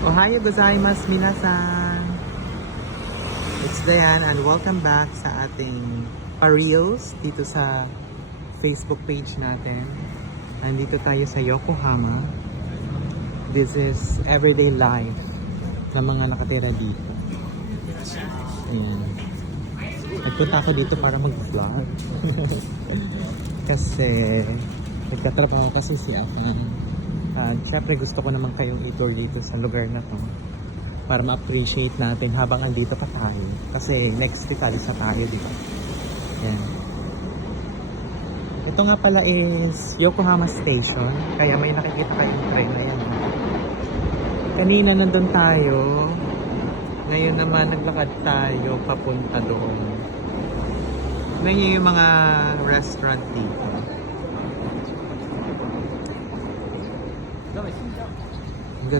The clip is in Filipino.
Ohayo gozaimasu minasan! It's Dayan and welcome back sa ating pa-reels dito sa Facebook page natin. Nandito tayo sa Yokohama. This is everyday life ng mga nakatira dito. Ayan. Nagpunta ako dito para mag-vlog. Kasi nagtatrabaho kasi si Afan. Siyempre gusto ko naman kayong i-tour dito sa lugar na to para ma-appreciate natin habang andito pa tayo. Kasi next week alis na tayo, di ba? Yan. Ito nga pala is Yokohama Station. Kaya may nakikita kayong train. Ayan. Kanina nandun tayo. Ngayon naman naglakad tayo papunta doon. Tignan niyo yung mga restaurant dito.